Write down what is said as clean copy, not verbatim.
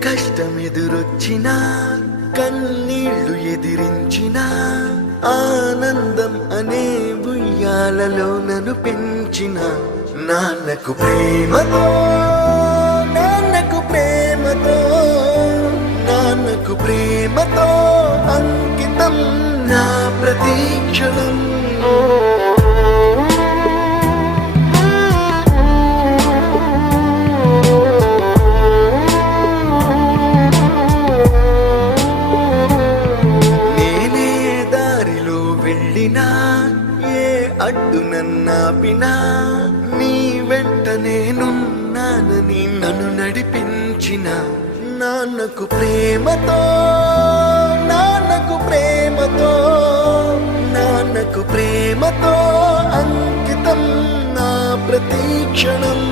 కష్టమెదురొచ్చినా కన్నీళ్లు ఎదిరించినా ఆనందం అనే ఉయ్యాలలో నన్ను పెంచిన నాన్నకు ప్రేమతో నాన్నకు ప్రేమతో నాన్నకు ప్రేమతో అంకితం నా ప్రతీక్షణం. ఏ అడ్డు నన్నాపినా నీ వెంట నేనున్నానని నన్ను నడిపించిన నాన్నకు ప్రేమతో నాన్నకు ప్రేమతో నాన్నకు ప్రేమతో అంకితం నా ప్రతీక్షణం.